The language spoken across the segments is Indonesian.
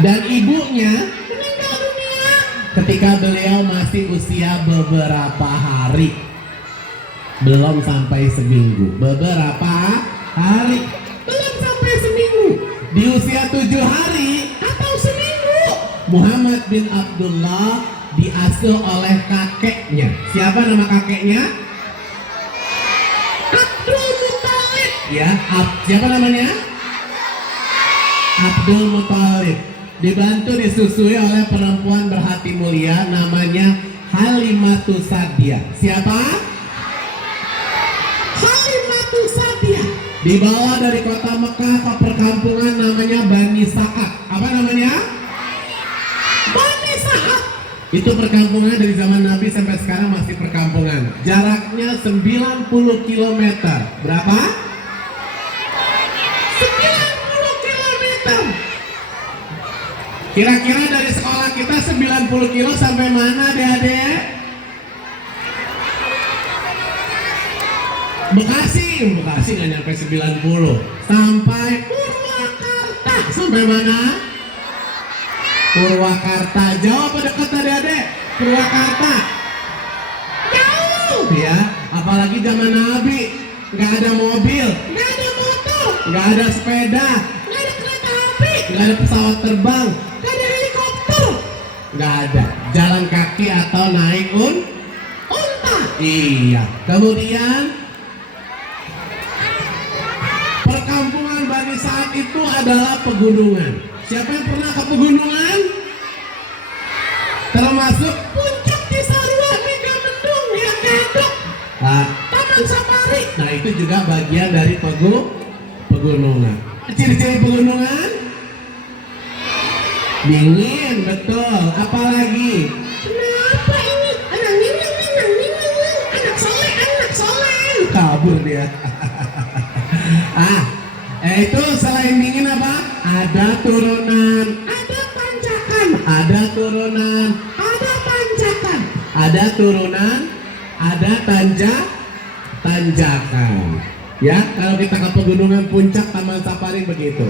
Dan ibunya meninggal dunia ketika beliau masih usia beberapa hari, belum sampai seminggu. Beberapa hari, belum sampai seminggu. Di usia 7 hari atau seminggu, Muhammad bin Abdullah diasuh oleh kakeknya. Siapa nama kakeknya? Abdul Muthalib. Ya, siapa namanya? Abdul Muthalib. Dibantu disusui oleh perempuan berhati mulia namanya Halimatus Sa'diyah. Siapa? Halimatus Sa'diyah. Dibawa dari kota Mekah ke perkampungan namanya Bani Sa'ad. Apa namanya? Bani Sa'ad. Itu perkampungan dari zaman Nabi sampai sekarang masih perkampungan. Jaraknya 90 km. Berapa? 90 km. Kira-kira dari sekolah kita 90 kilo sampai mana, adik-adik? Bekasi nggak nyampe 90. Sampai Purwakarta. Sampai mana? Purwakarta. Jauh apa dekat, adik-adik? Purwakarta jauh ya, apalagi zaman Nabi. Nggak ada mobil, nggak ada motor, nggak ada sepeda, nggak ada kereta api, nggak ada pesawat terbang, nggak ada helikopter, nggak ada. Jalan kaki atau naik unta. Iya. Kemudian perkampungan Bani Sa'ad itu adalah pegunungan. Siapa yang pernah ke pegunungan? Termasuk puncak Cisarua, Megamendung, ya Gadok, Taman Safari. Nah itu juga bagian dari pegunungan. Ciri-ciri pegunungan? Dingin, betul. Apalagi? Kenapa ini? Anak soleh. Kabur dia. Itu selain dingin apa? Ada turunan, ada tanjakan, ada turunan, ada tanjakan, ada turunan, ada tanjakan. Ya, kalau kita ke pegunungan puncak Taman Safari begitu.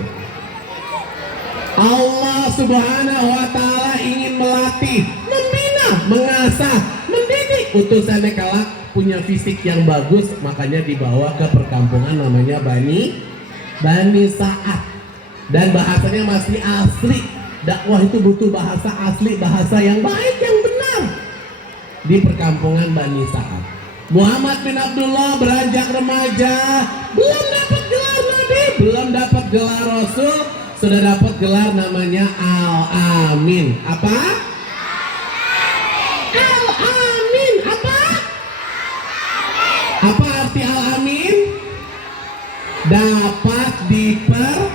Allah Subhanahu wa Ta'ala ingin melatih, membina, mengasah, mendidik utusannya kelak punya fisik yang bagus, makanya dibawa ke perkampungan namanya Bani Sa'ad. Dan bahasanya masih asli. Dakwah itu butuh bahasa asli, bahasa yang baik, yang benar. Di perkampungan Bani Sa'ad, Muhammad bin Abdullah beranjak remaja, belum dapat gelar Nabi, belum dapat gelar Rasul, sudah dapat gelar namanya Al-Amin. Apa? Al-Amin. Apa arti Al-Amin? Dapat dipercaya.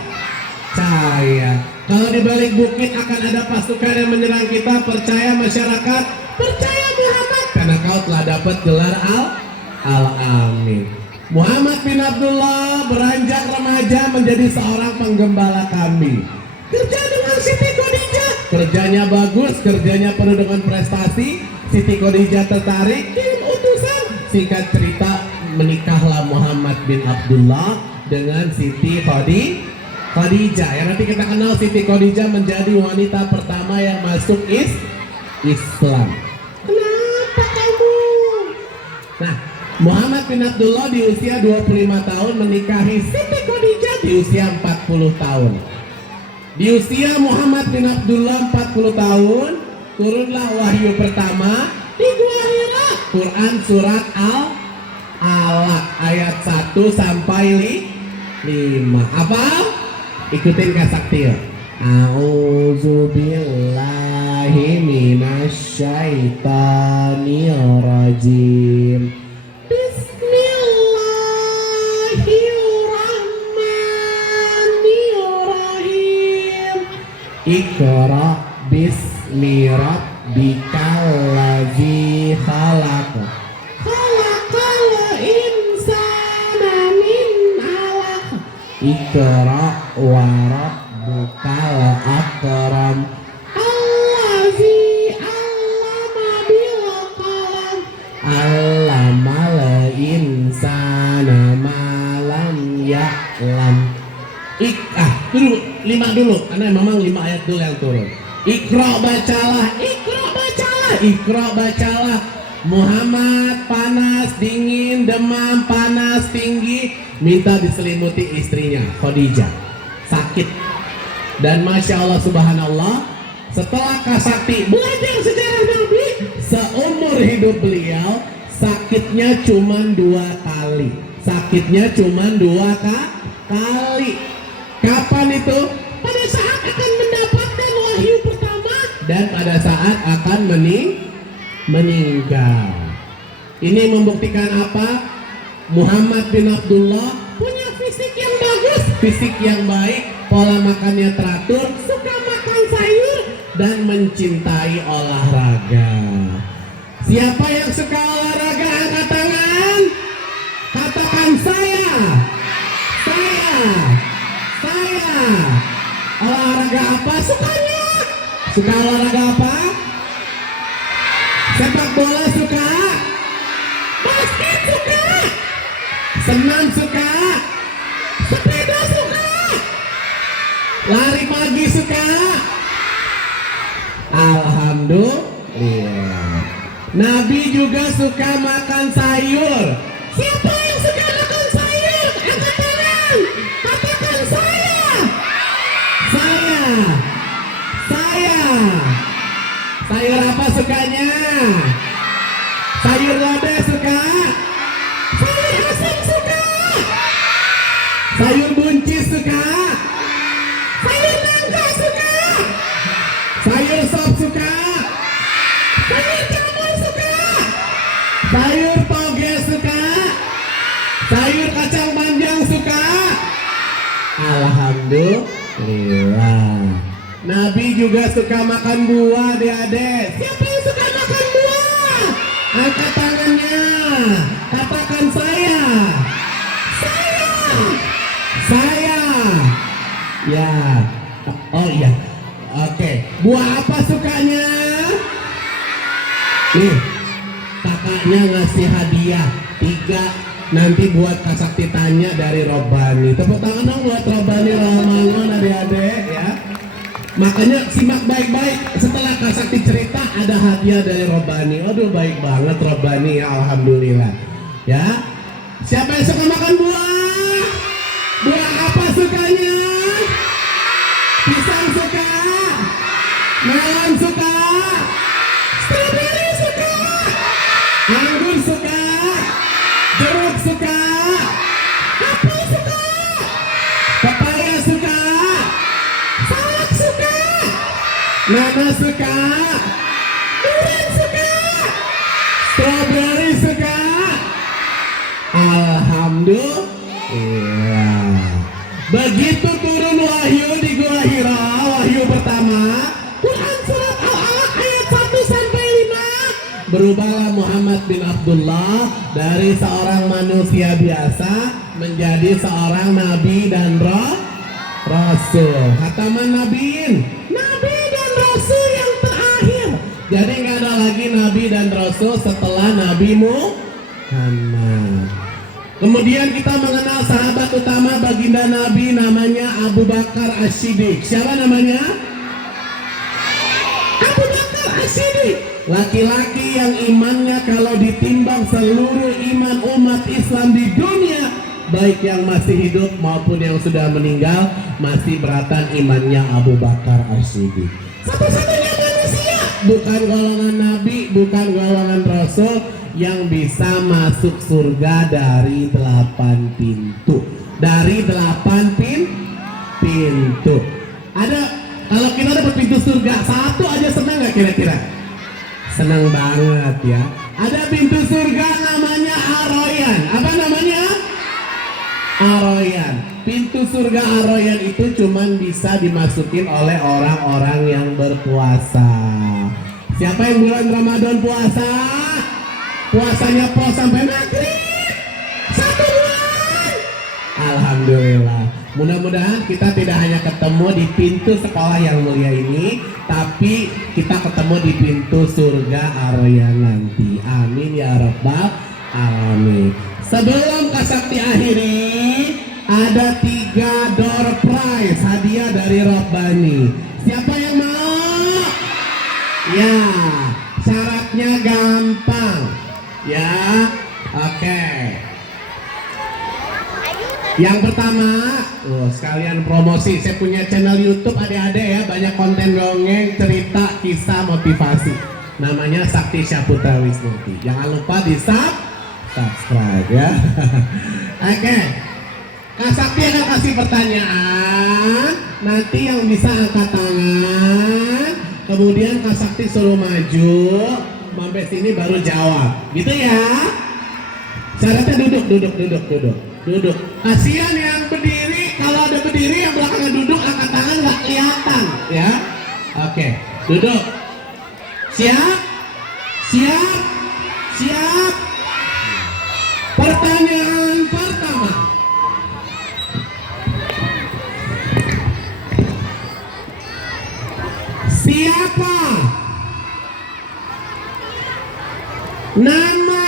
Kalau di balik bukit akan ada pasukan yang menyerang kita, percaya masyarakat, percaya Muhammad, karena kau telah dapat gelar Al-Amin. Muhammad bin Abdullah beranjak remaja menjadi seorang penggembala kambing. Kerja dengan Siti Khadijah, kerjanya bagus, kerjanya penuh dengan prestasi. Siti Khadijah tertarik, kirim utusan. Singkat cerita, menikahlah Muhammad bin Abdullah dengan Siti Khadijah. Ya, nanti kita kenal Siti Khadijah menjadi wanita pertama yang masuk Islam. Kenapa kamu? Nah, Muhammad bin Abdullah di usia 25 tahun menikahi Siti Khadijah di usia 40 tahun. Di usia Muhammad bin Abdullah 40 tahun, turunlah wahyu pertama di Gua Hira. Quran surat Al-Alaq ayat 1 sampai 5. Apa? Ikutin Kak Sakti. A'udzubillahi minasyaitonirrajim. Bismillahirrahmanirrahim. Iqra bismi rabbikal ladzi khalaq. Khalaqal insana min 'alaq. Iqra wa rabbukal akram. Allazi 'allama bil qalam. 'Allamal insana ma lam ya'lam. Dulu 5 dulu, karena memang 5 ayat Abdul yang turun. Iqra bacalah, Iqra bacalah, Iqra bacalah. Muhammad panas, dingin, demam, panas, tinggi, minta diselimuti istrinya Khadijah, sakit. Dan Masya Allah Subhanallah, setelah Kak Sakti belajar sejarah Nabi, seumur hidup beliau sakitnya cuma 2 kali. Sakitnya cuma 2 kali. Kapan itu? Pada saat akan mendapatkan wahyu pertama dan pada saat akan meninggal. Ini membuktikan apa? Muhammad bin Abdullah punya fisik yang bagus, fisik yang baik, pola makannya teratur, suka makan sayur dan mencintai olahraga. Siapa yang suka olahraga angkat tangan? Katakan saya. Olahraga apa sukanya? Suka olahraga apa? Sepak bola suka? Basket suka? Senam suka? Sepeda suka? Lari pagi suka? Alhamdulillah. Nabi juga suka makan sayur. Siapa yang suka makan sayur? Angkat tangan. Katakan saya. Sayur apa sukanya? Sayur lodeh suka? Sayur asam suka? Sayur buncis suka? Sayur nangka suka? Sayur sop suka? Sayur jamur suka? Sayur toge suka? Sayur kacang panjang suka? Alhamdulillah. Nabi juga suka makan buah, adik-adik. Siapa yang suka makan buah? Angkat tangannya. Katakan saya. Ya. Oh iya. Oke. Buah apa sukanya? Nih, kakaknya ngasih hadiah 3. Nanti buat Kak Sakti tanya dari Robani. Tepuk tangan dong buat Robani Romangun, adik-adik ya. Makanya simak baik-baik, setelah Kak Sakti cerita ada hadiah dari Robani. Aduh baik banget Robani ya, alhamdulillah. Ya, siapa yang suka makan buah? Buah apa sukanya? Pisang suka? Melon suka? Strawberry suka? Anggur suka? Jeruk suka? Apel suka? Pepaya suka? Nanas suka, durian suka, strawberry suka. Alhamdulillah. Begitu turun wahyu di Gua Hira, wahyu pertama, Quran surat Al-Alaq ayat 1-5. Berubahlah Muhammad bin Abdullah dari seorang manusia biasa menjadi seorang nabi dan rasul. Khataman nabiin. Rasul yang terakhir. Jadi nggak ada lagi nabi dan rasul setelah Nabi Muhammad. Kemudian kita mengenal sahabat utama baginda Nabi namanya Abu Bakar As-Siddiq. Siapa namanya? Abu Bakar As-Siddiq. Laki-laki yang imannya kalau ditimbang seluruh iman umat Islam di dunia, baik yang masih hidup maupun yang sudah meninggal, masih beratan imannya Abu Bakar As-Siddiq. Satu-satunya manusia, bukan golongan nabi, bukan golongan rasul yang bisa masuk surga dari 8 pintu. Dari 8 pintu. Ada, kalau kita dapat pintu surga 1 aja senang nggak kira-kira? Senang banget ya. Ada pintu surga namanya Ar-Rayyan. Apa namanya? Ar-Rayyan. Pintu surga Ar-Rayyan itu cuman bisa dimasukin oleh orang-orang yang berpuasa. Siapa yang bulan Ramadan puasa? Puasanya sampai maghrib 1 bulan. Alhamdulillah. Mudah-mudahan kita tidak hanya ketemu di pintu sekolah yang mulia ini, tapi kita ketemu di pintu surga Ar-Rayyan nanti. Amin ya rabbal alamin. Sebelum Kak Sakti akhiri, ada 3 door prize hadiah dari Robbani. Siapa yang mau? Ya, syaratnya gampang. Ya, oke. Yang pertama, sekalian promosi. Saya punya channel YouTube adik-adik ya, banyak konten dongeng, cerita, kisah, motivasi. Namanya Sakti Syaputra Wisnuti. Jangan lupa di subscribe ya. Oke. Kak Sakti akan kasih pertanyaan. Nanti yang bisa angkat tangan. Kemudian Kak Sakti suruh maju. Sampai sini baru jawab. Gitu ya. Syaratnya duduk. Kasihan yang berdiri. Kalau ada berdiri yang belakangnya duduk, angkat tangan nggak kelihatan ya. Oke. Duduk. Siap. Pertanyaan pertama. Siapa nama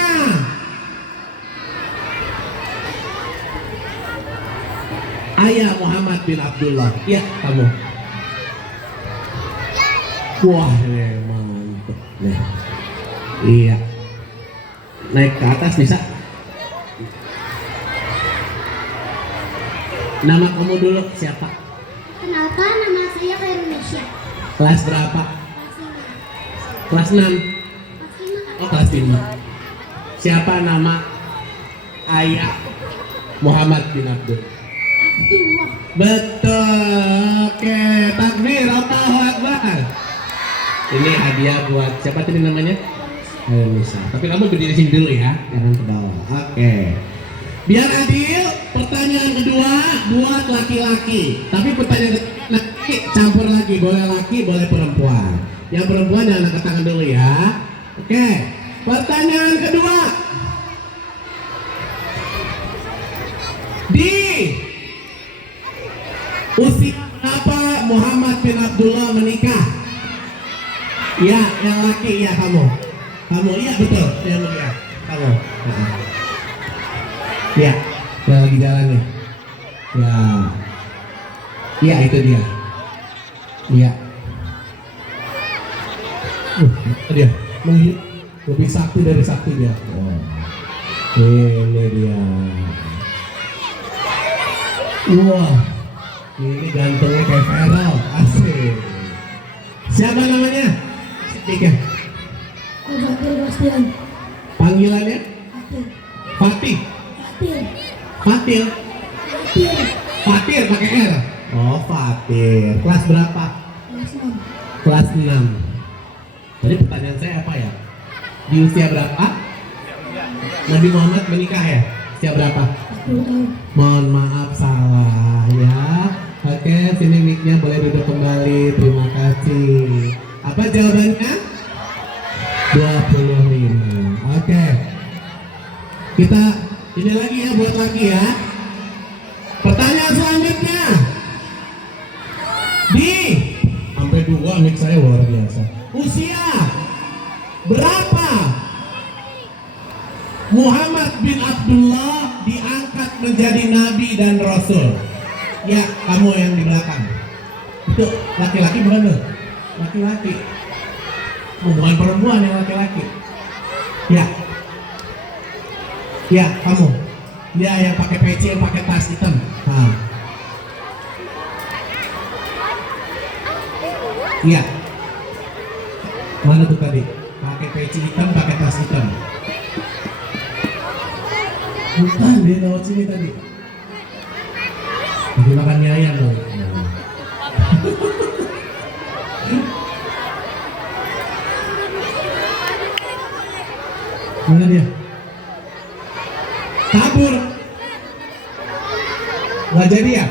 ayah Muhammad bin Abdullah? Ya, kamu. Wah, mantap. Nih. Iya. Naik ke atas bisa. Nama kamu dulu siapa? Kenapa nama saya ke Indonesia? Kelas berapa? Kelas 5. Kelas 6. Kelas 5 kan? Oh, kelas 5. Siapa nama ayah Muhammad bin Abdul? Abdullah. Betul. Oke, takbir, Allahu Akbar. Ini hadiah buat siapa tadi namanya? Nisa. Tapi kamu berdiri sini dulu ya, jangan ke bawah. Oke. Biar adil, pertanyaan kedua buat laki-laki. Tapi pertanyaan ketiga nanti campur lagi, boleh laki, boleh perempuan. Yang perempuan jangan angkat tangan dulu ya. Oke. Pertanyaan kedua. Di usia berapa Muhammad bin Abdullah menikah? Ya, yang laki, ya kamu. Kamu, iya betul, yang mulia. Kamu. Ya, yang lagi jalan nih. Ya. Iya, itu dia. Iya. Itu dia. Lebih sakti dari sakti dia. Oh. Ini dia. Wah. Ini gantengnya kayak Feral. Asik. Siapa namanya? Tiga. Bastian. Panggilannya? Fatir. Fatil. Fatir pakai R. Oh, Fatir. Kelas berapa? Kelas 6. Kelas 6. Jadi pertanyaan saya apa ya? Di usia berapa Nabi Muhammad menikah ya? Usia berapa? 10 tahun. Mohon maaf salah ya. Oke, sini mic-nya boleh duduk kembali. Terima kasih. Apa jawabannya? 25. Oke. Kita ini lagi ya buat lagi ya. Pertanyaan selanjutnya. Di sampai 2 mic saya luar biasa. Usia berapa Muhammad bin Abdullah diangkat menjadi nabi dan rasul? Ya, kamu yang di belakang. Itu laki-laki bukan tuh? Laki-laki. Bukan perempuan yang laki-laki. Ya. Ya, kamu. Ya, yang pakai peci, yang pakai tas hitam. Nah. Iya. Mana tuh tadi? Pakai peci hitam, pakai tas hitam. Bukan, dia lewat sini tadi. Lagi makan mie ayam dong. Mana dia? Kabur. Gak jadi ya?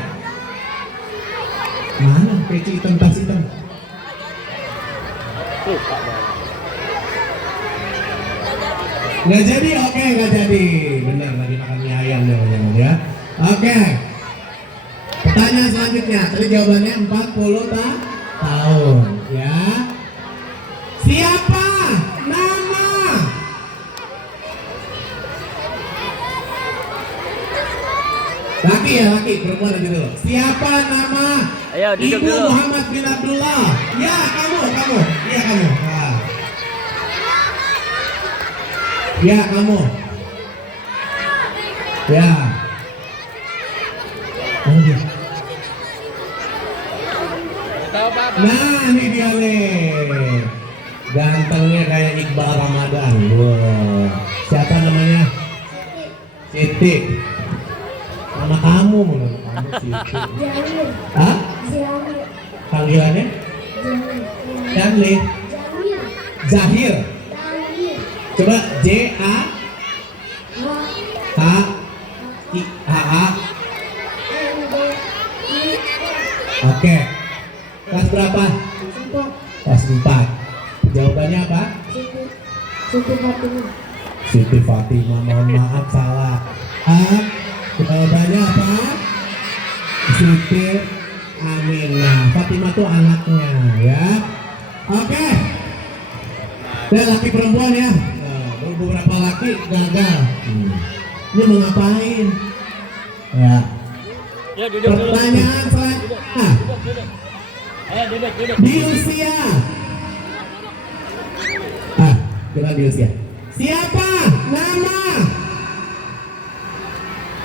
Mana peci hitam, tas hitam? Nggak jadi, oke, nggak jadi. Benar, lagi makan mie ayam ya. Oke. Pertanyaan selanjutnya, tadi jawabannya 40 tahun, ya. Siapa nama laki Iya laki, perempuan aja dulu. Siapa nama Ayo, duduk Ibu dulu. Muhammad bin Abdullah? Ya kamu. Iya kamu. Nah. Ya kamu. Ya. Mana dia? Tahu apa? Nah ini dia nih. Gantengnya kayak Iqbal Ramadan. Wow. Siapa namanya? Siti. Nama kamu, menurut kamu Siti. Jamil. Hah? Jamil. Panggilannya? Jamil. Jamli. Jamil. Zahir. Jamil. Coba J A H. H I H A. N. D. I. Oke. Kelas berapa? Empat. Kelas 4. Jawabannya apa? Siti. Siti Fatimah. Siti Fatimah. Mohon maaf salah. Ah, jawabannya apa? Siti Aminah. Fatimah tuh anaknya ya. Oke. Dan laki perempuan ya. Nah, beberapa laki gagal. Ini mau ngapain? Ya. Ya, duduk dulu. Pertanyaan selanjutnya. Ayo, duduk. Di usia. Kita di usia. Siapa nama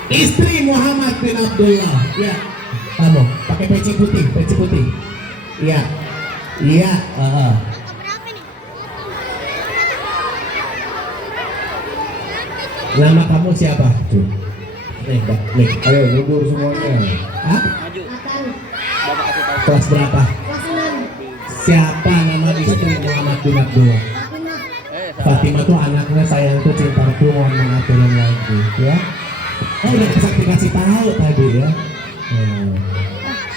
istri Muhammad bin Abdullah? Ya, kamu pakai peci putih. Iya, iya. Nama kamu siapa? Tuh. Nih, ayo mundur semuanya. Hah? Maju. Akan. Bapak kasih tahu. Kelas berapa? Kelas 6. Siapa nama istri Muhammad bin Abdullah? Fatimah. Salah. Fatimah tuh anaknya, sayangku, cintaku, mohon maaf turun lagi ya. Oh udah kasih tahu tadi ya.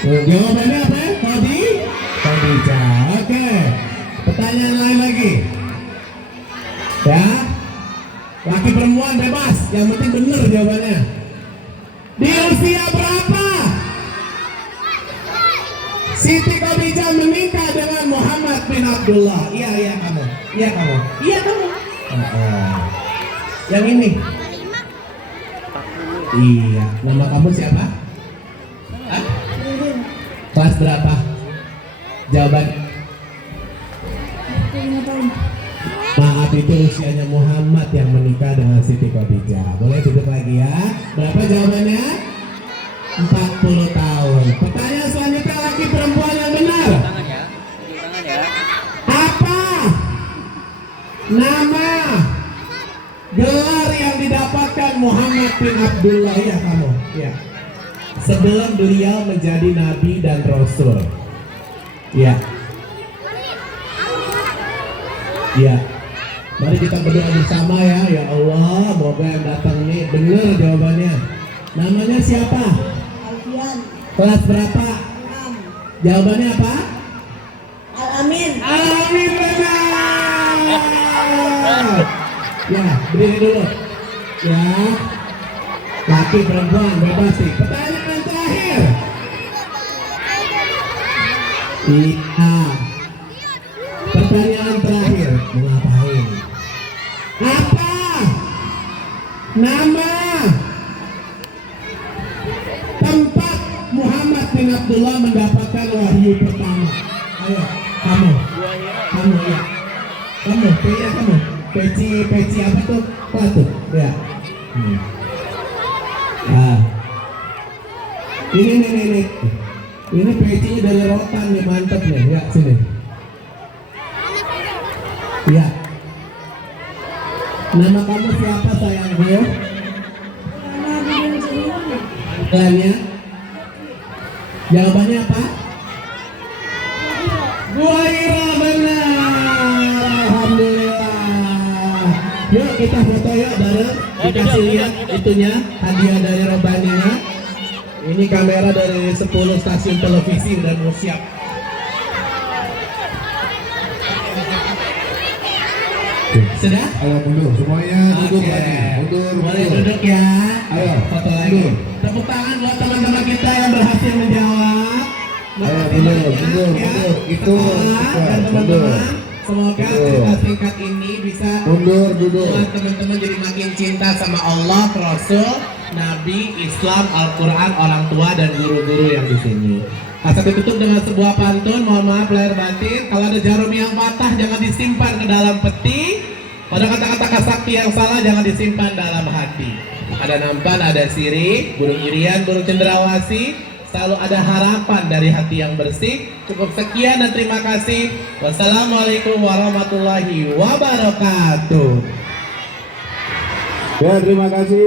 Jawabannya apa ya? Khadijah. Oke. Pertanyaan lain lagi. Ya. Laki perempuan bebas, yang penting benar jawabannya. Di usia berapa Siti Khadijah menikah dengan Muhammad bin Abdullah? Iya kamu. Yang ini. Iya. Nama kamu siapa? Hah? Ririn. Kelas berapa? Jawaban. 5 tahun. Maaf, itu usianya Muhammad yang menikah dengan Siti Khadijah. Boleh duduk lagi ya. Berapa jawabannya? 40 tahun. Pertanyaan selanjutnya, laki perempuan yang benar. Tangan ya. Tangan ya. Apa nama gelar yang didapatkan Muhammad bin Abdullah? Ya kamu. Ya. Sebelum beliau menjadi nabi dan rasul. Ya. Ya. Mari kita berdoa bersama ya. Ya Allah, semoga yang datang ini benar jawabannya. Namanya siapa? Alfian. Kelas berapa? 6. Jawabannya apa? Al-Amin. Amin benar. Ya, berdiri dulu. Ya. Laki perempuan bebas sih. Pertanyaan terakhir. Iya. Pertanyaan terakhir. Mau ngapain? Apa nama tempat Muhammad bin Abdullah mendapatkan wahyu pertama? Ayo, kamu. Gua Hira. Kamu ya. Kamu, kayaknya kamu. Peci apa tuh? Apa tuh? Ya. Nah. Ini. Ini pecinya dari rotan nih, mantep nih. Ya, sini. Ya. Nama kamu siapa sayangku? Nama Bidin Jeliani. Panggilannya? Jawabannya apa? Buaira benar. Alhamdulillah. Yuk kita foto yuk bareng. Dikasih lihat itunya, hadiah dari Robaninya. Ini kamera dari 10 stasiun televisi udah mau siap. Sudah? Ayo mundur semuanya, duduk Oke. lagi. Mundur, Boleh mundur. duduk ya. Ayo, Foto lagi. mundur. Tepuk tangan buat teman-teman kita yang berhasil menjawab. Ayo, mundur. Itu, dan teman-teman, mundur. semoga Mundur. cerita singkat ini bisa Mundur, duduk. membuat teman-teman jadi makin cinta sama Allah, Rasul, Nabi, Islam, Al-Quran, orang tua dan guru-guru yang di sini. Asal ditutup dengan sebuah pantun. Mohon maaf lahir batin. Kalau ada jarum yang patah jangan disimpan ke dalam peti. Pada kata-kata kasakti yang salah jangan disimpan dalam hati. Ada nampan, ada sirih, burung irian, burung cendrawasih. Selalu ada harapan dari hati yang bersih. Cukup sekian dan terima kasih. Wassalamualaikum warahmatullahi wabarakatuh. Ya, terima kasih.